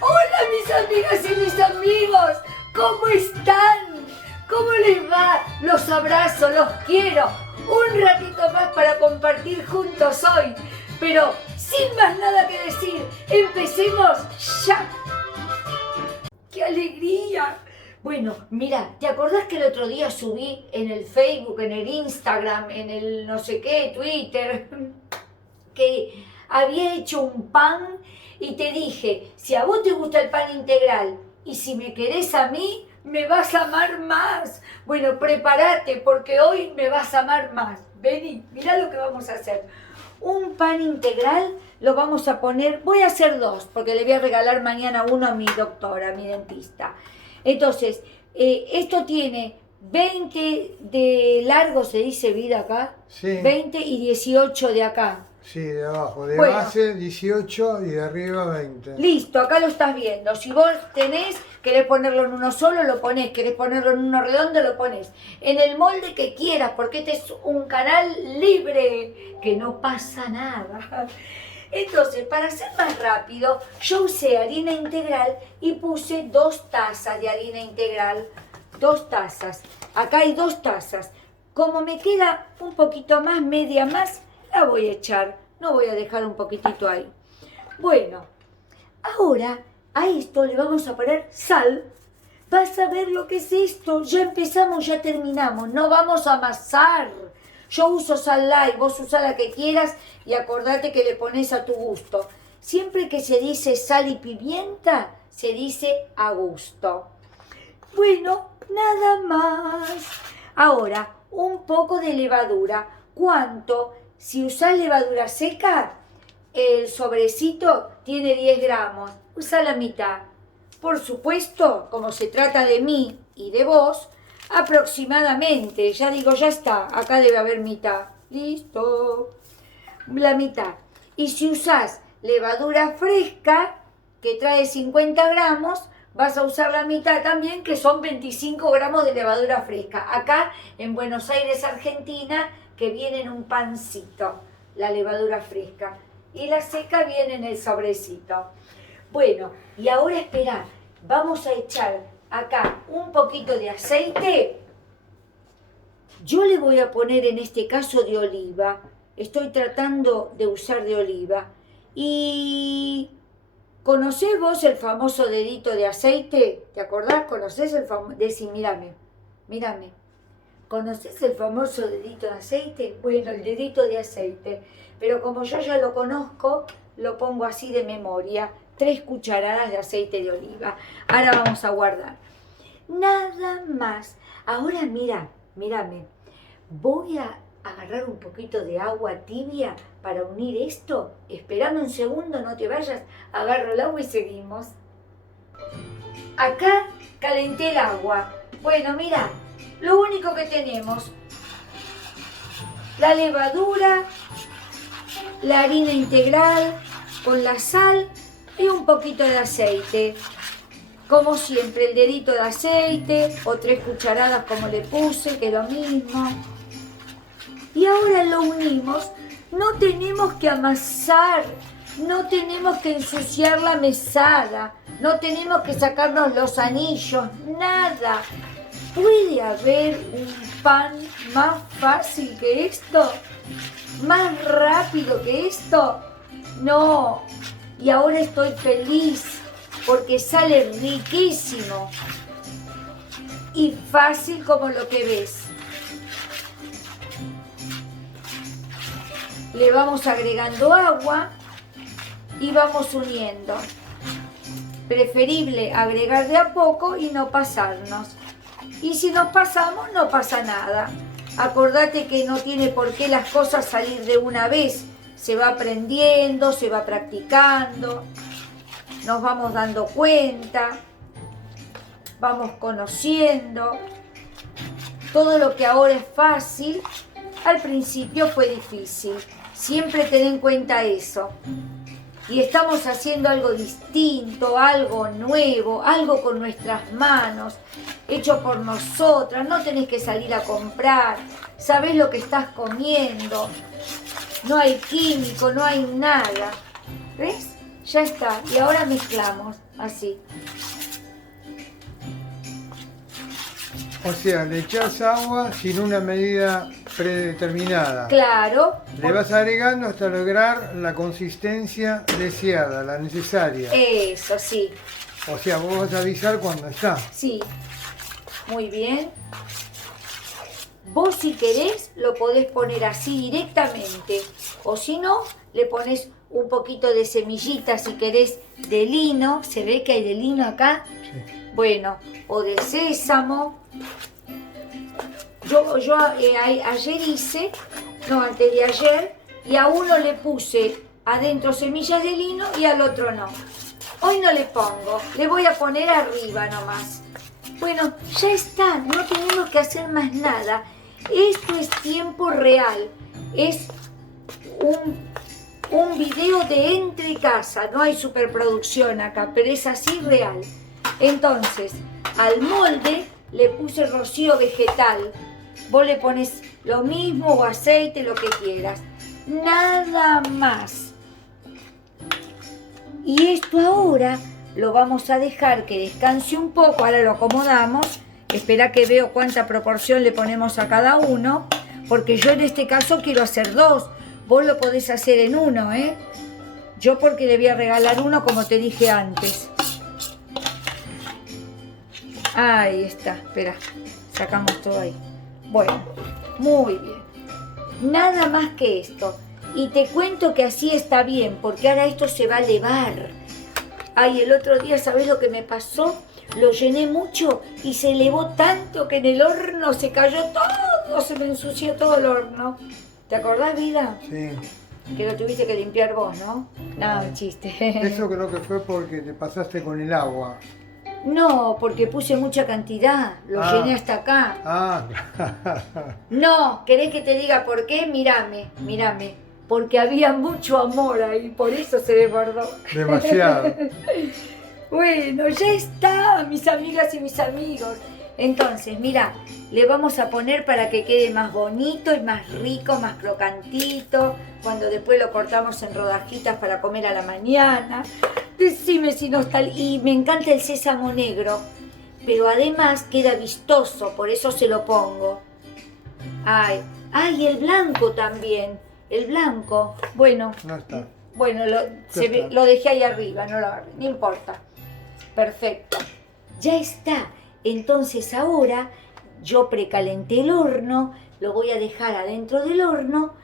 Hola mis amigas y mis amigos, ¿cómo están? ¿Cómo les va? Los abrazo, los quiero. Un ratito más para compartir juntos hoy. Pero sin más nada que decir, empecemos ya. ¡Qué alegría! Bueno, mira, ¿te acordás que el otro día subí en el Facebook, en el Instagram, en el no sé qué, Twitter, que había hecho un pan y te dije, si a vos te gusta el pan integral y si me querés a mí, me vas a amar más? Bueno, prepárate porque hoy me vas a amar más. Vení, mirá lo que vamos a hacer. Un pan integral lo vamos a poner, voy a hacer dos, porque le voy a regalar mañana uno a mi doctora, a mi dentista. Entonces, esto tiene 20 de largo, se dice vida acá, Sí. 20 y 18 de acá. Sí, de abajo, de Bueno. base 18 y de arriba 20. Listo, acá lo estás viendo. Si vos querés ponerlo en uno solo, lo ponés. Querés ponerlo en uno redondo, lo ponés. En el molde que quieras, porque este es un canal libre, que no pasa nada. Entonces, para hacer más rápido, yo usé harina integral y puse 2 tazas de harina integral. 2 tazas. Acá hay 2 tazas. Como me queda un poquito más, media más, la voy a echar. No voy a dejar un poquitito ahí. Bueno, ahora a esto le vamos a poner sal. Vas a ver lo que es esto. Ya empezamos, ya terminamos. No vamos a amasar. Yo uso sal light, vos usá la que quieras y acordate que le pones a tu gusto. Siempre que se dice sal y pimienta, se dice a gusto. Bueno, nada más. Ahora, un poco de levadura. ¿Cuánto? Si usás levadura seca, el sobrecito tiene 10 gramos. Usa la mitad. Por supuesto, como se trata de mí y de vos, aproximadamente, ya digo, ya está, acá debe haber mitad. Listo. La mitad. Y si usás levadura fresca, que trae 50 gramos, vas a usar la mitad también, que son 25 gramos de levadura fresca. Acá en Buenos Aires, Argentina, que viene en un pancito, la levadura fresca. Y la seca viene en el sobrecito. Bueno, y ahora espera, vamos a echar acá un poquito de aceite. Yo le voy a poner en este caso de oliva. Estoy tratando de usar de oliva. Y ¿conocés vos el famoso dedito de aceite? ¿Te acordás? ¿Conocés el famoso? Decí, mírame. ¿Conocés el famoso dedito de aceite? Bueno, el dedito de aceite. Pero como yo ya lo conozco, lo pongo así de memoria. 3 cucharadas de aceite de oliva. Ahora vamos a guardar. Nada más. Ahora mírame. Voy a agarrar un poquito de agua tibia para unir esto. Esperame un segundo, no te vayas. Agarro el agua y seguimos. Acá calenté el agua. Bueno, mira, lo único que tenemos, la levadura, la harina integral con la sal y un poquito de aceite. Como siempre, el dedito de aceite o 3 cucharadas como le puse, que es lo mismo. Y ahora lo unimos. No tenemos que amasar, no tenemos que ensuciar la mesada, no tenemos que sacarnos los anillos, nada. ¿Puede haber un pan más fácil que esto? ¿Más rápido que esto? No. Y ahora estoy feliz porque sale riquísimo y fácil como lo que ves. Le vamos agregando agua y vamos uniendo. Preferible agregar de a poco y no pasarnos. Y si nos pasamos, no pasa nada. Acordate que no tiene por qué las cosas salir de una vez. Se va aprendiendo, se va practicando, nos vamos dando cuenta, vamos conociendo. Todo lo que ahora es fácil, al principio fue difícil. Siempre ten en cuenta eso. Y estamos haciendo algo distinto, algo nuevo, algo con nuestras manos, hecho por nosotras. No tenés que salir a comprar, sabés lo que estás comiendo. No hay químico, no hay nada. ¿Ves? Ya está. Y ahora mezclamos, así. O sea, le echás agua sin una medida predeterminada. Claro. Le vas agregando hasta lograr la consistencia deseada, la necesaria. Eso, sí. O sea, vos vas a avisar cuando está. Sí. Muy bien. Vos si querés lo podés poner así directamente. O si no, le pones un poquito de semillita si querés de lino. ¿Se ve que hay de lino acá? Sí. Bueno, o de sésamo. Ayer hice, no, antes de ayer, y a uno le puse adentro semillas de lino y al otro no. Hoy no le pongo, le voy a poner arriba nomás. Bueno, ya está, no tenemos que hacer más nada. Esto es tiempo real, es un video de entre casa, no hay superproducción acá, pero es así real. Entonces, al molde le puse rocío vegetal. Vos le pones lo mismo o aceite, lo que quieras. Nada más. Y esto ahora lo vamos a dejar que descanse un poco. Ahora lo acomodamos. Espera que veo cuánta proporción le ponemos a cada uno. Porque yo en este caso quiero hacer 2. Vos lo podés hacer en 1, ¿eh? Yo porque le voy a regalar 1 como te dije antes. Ahí está, espera, sacamos todo ahí. Bueno, muy bien. Nada más que esto. Y te cuento que así está bien, porque ahora esto se va a elevar. Ay, el otro día, ¿sabés lo que me pasó? Lo llené mucho y se elevó tanto que en el horno se cayó todo, se me ensució todo el horno. ¿Te acordás, vida? Sí. Que lo tuviste que limpiar vos, ¿no? No, chiste. Eso creo que fue porque te pasaste con el agua. No, porque puse mucha cantidad, lo llené hasta acá. Ah, No, ¿querés que te diga por qué? Mírame. Porque había mucho amor ahí, por eso se desbordó. demasiado. Bueno, ya está, mis amigas y mis amigos. Entonces, mira, le vamos a poner para que quede más bonito y más rico, más crocantito, cuando después lo cortamos en rodajitas para comer a la mañana. Decime si no está... Y me encanta el sésamo negro, pero además queda vistoso, por eso se lo pongo. Ay, el blanco también, el blanco. Bueno, No está. bueno, está. lo dejé ahí arriba, no importa. Perfecto, ya está. Entonces ahora yo precalenté el horno, lo voy a dejar adentro del horno,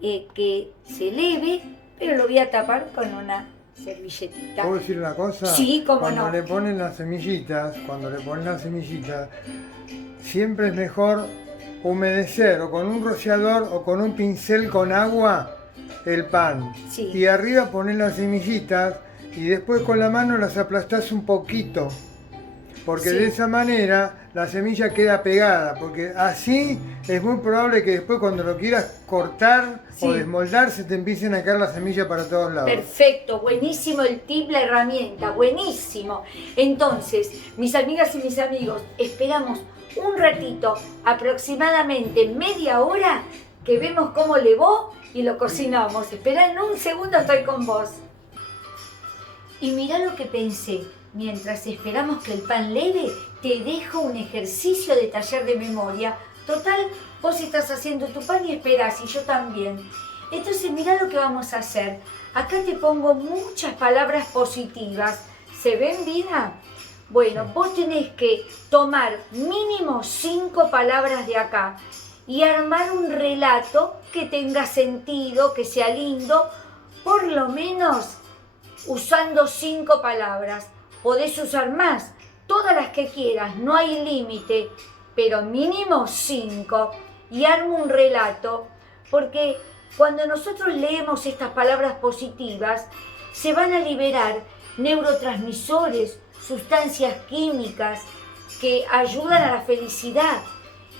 que se eleve, pero lo voy a tapar con una servilletita. ¿Puedo decir una cosa? Sí, cómo cuando no. le ponen las semillitas, siempre es mejor humedecer o con un rociador o con un pincel con agua el pan. Sí. Y arriba poner las semillitas y después con la mano las aplastás un poquito. Porque Sí. de esa manera la semilla queda pegada, porque así es muy probable que después cuando lo quieras cortar Sí. o desmoldar se te empiecen a caer las semillas para todos lados. Perfecto, buenísimo el tip, la herramienta, buenísimo. Entonces, mis amigas y mis amigos, esperamos un ratito, aproximadamente media hora, que vemos cómo levó y lo cocinamos. Espera, en un segundo estoy con vos. Y mirá lo que pensé. Mientras esperamos que el pan leve, te dejo un ejercicio de taller de memoria. Total, vos estás haciendo tu pan y esperás, y yo también. Entonces mirá lo que vamos a hacer. Acá te pongo muchas palabras positivas. ¿Se ven, vida? Bueno, vos tenés que tomar mínimo 5 palabras de acá y armar un relato que tenga sentido, que sea lindo, por lo menos usando 5 palabras. Podés usar más, todas las que quieras, no hay límite, pero mínimo 5. Y armo un relato, porque cuando nosotros leemos estas palabras positivas, se van a liberar neurotransmisores, sustancias químicas que ayudan a la felicidad.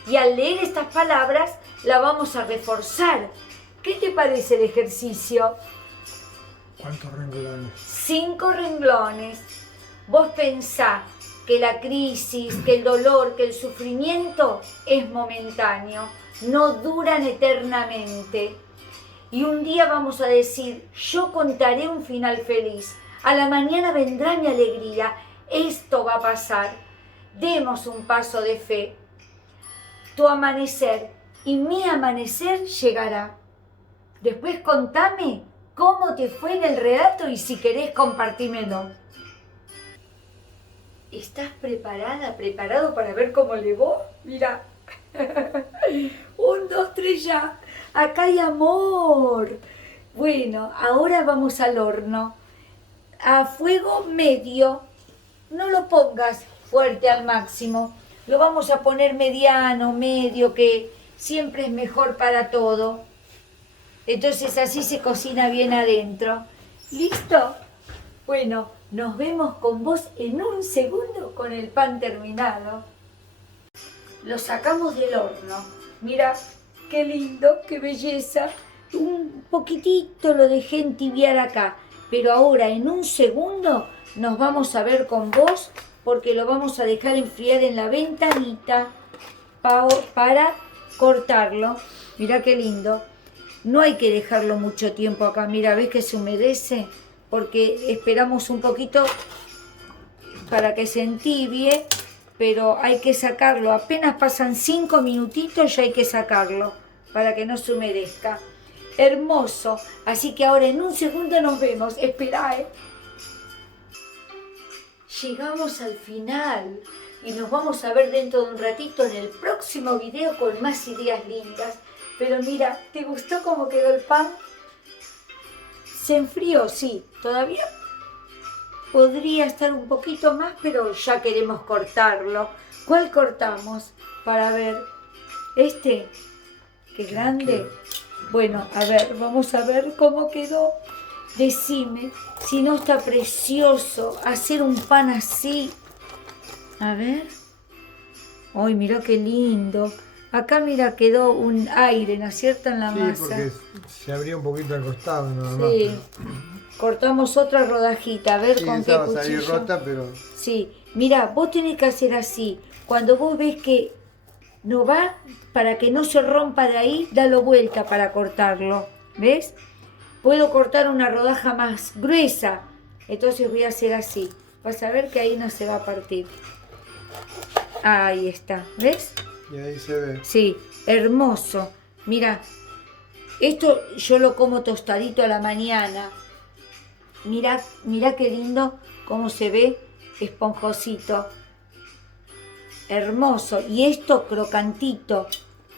Y al leer estas palabras, la vamos a reforzar. ¿Qué te parece el ejercicio? ¿Cuántos renglones? 5 renglones. Vos pensá que la crisis, que el dolor, que el sufrimiento es momentáneo, no duran eternamente. Y un día vamos a decir, yo contaré un final feliz. A la mañana vendrá mi alegría. Esto va a pasar. Demos un paso de fe. Tu amanecer y mi amanecer llegará. Después contame cómo te fue en el relato y si querés compartímelo. ¿Estás preparada, preparado para ver cómo le va? Mira. 1, 2, 3 ya. Acá hay amor. Bueno, ahora vamos al horno. A fuego medio. No lo pongas fuerte al máximo. Lo vamos a poner mediano, medio, que siempre es mejor para todo. Entonces así se cocina bien adentro. ¿Listo? Bueno, nos vemos con vos en un segundo con el pan terminado. Lo sacamos del horno. Mira, qué lindo, qué belleza. Un poquitito lo dejé entibiar acá. Pero ahora en un segundo nos vamos a ver con vos porque lo vamos a dejar enfriar en la ventanita para cortarlo. Mira qué lindo. No hay que dejarlo mucho tiempo acá. Mira, ¿ves que se humedece? Porque esperamos un poquito para que se entibie, pero hay que sacarlo. Apenas pasan 5 minutitos, ya hay que sacarlo para que no se humedezca. Hermoso. Así que ahora en un segundo nos vemos. Esperá, Llegamos al final y nos vamos a ver dentro de un ratito en el próximo video con más ideas lindas. Pero mira, ¿te gustó cómo quedó el pan? Se enfrió, sí. Todavía podría estar un poquito más, pero ya queremos cortarlo. ¿Cuál cortamos? Para ver. ¿Este? ¿Qué grande? Bueno, a ver, vamos a ver cómo quedó. Decime, si no está precioso hacer un pan así. A ver. Ay, mira qué lindo. Acá, mira, quedó un aire, ¿no es cierto?, en la masa. Sí, porque se abría un poquito al costado, nada más. Sí. Cortamos otra rodajita, a ver Sí, con qué esa va a cuchillo. salir rota, pero... Sí, mira, vos tenés que hacer así. Cuando vos ves que no va, para que no se rompa de ahí, dalo vuelta para cortarlo. ¿Ves? Puedo cortar una rodaja más gruesa, entonces voy a hacer así. Vas a ver que ahí no se va a partir. Ahí está, ¿ves? Y ahí se ve. Sí, hermoso. Mira, esto yo lo como tostadito a la mañana. Mira, mira qué lindo cómo se ve esponjosito. Hermoso. Y esto crocantito.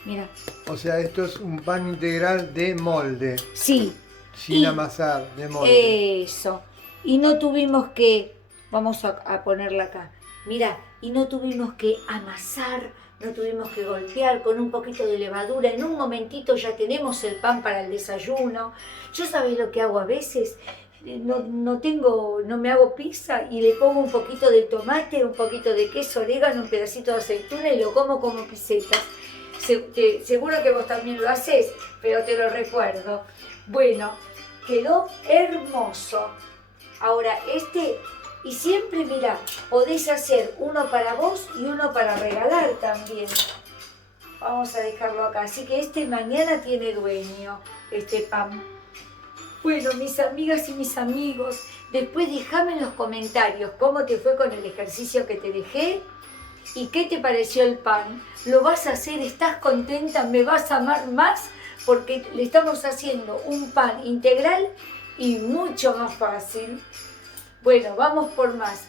Mira. O sea, esto es un pan integral de molde. Sí. Sin amasar, de molde. Eso. Y no tuvimos que... Vamos a ponerla acá. Mira, y no tuvimos que amasar, no tuvimos que golpear con un poquito de levadura. En un momentito ya tenemos el pan para el desayuno. Yo, ¿sabés lo que hago a veces? No me hago pizza y le pongo un poquito de tomate, un poquito de queso, orégano, un pedacito de aceituna y lo como pisetas. Seguro que vos también lo hacés, pero te lo recuerdo. Bueno, quedó hermoso. Ahora y siempre, mira, podés hacer uno para vos y uno para regalar también. Vamos a dejarlo acá. Así que mañana tiene dueño, este pan. Bueno, mis amigas y mis amigos, después déjame en los comentarios cómo te fue con el ejercicio que te dejé y qué te pareció el pan. ¿Lo vas a hacer? ¿Estás contenta? ¿Me vas a amar más? Porque le estamos haciendo un pan integral y mucho más fácil. Bueno, vamos por más.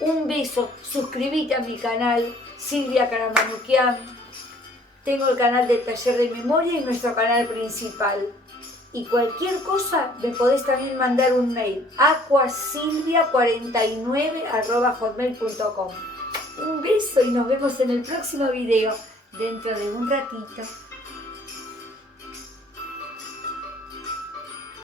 Un beso, suscríbete a mi canal, Silvia Caramanuquian. Tengo el canal del Taller de Memoria y nuestro canal principal. Y cualquier cosa me podés también mandar un mail, aquasilvia49@hotmail.com. Un beso y nos vemos en el próximo video dentro de un ratito.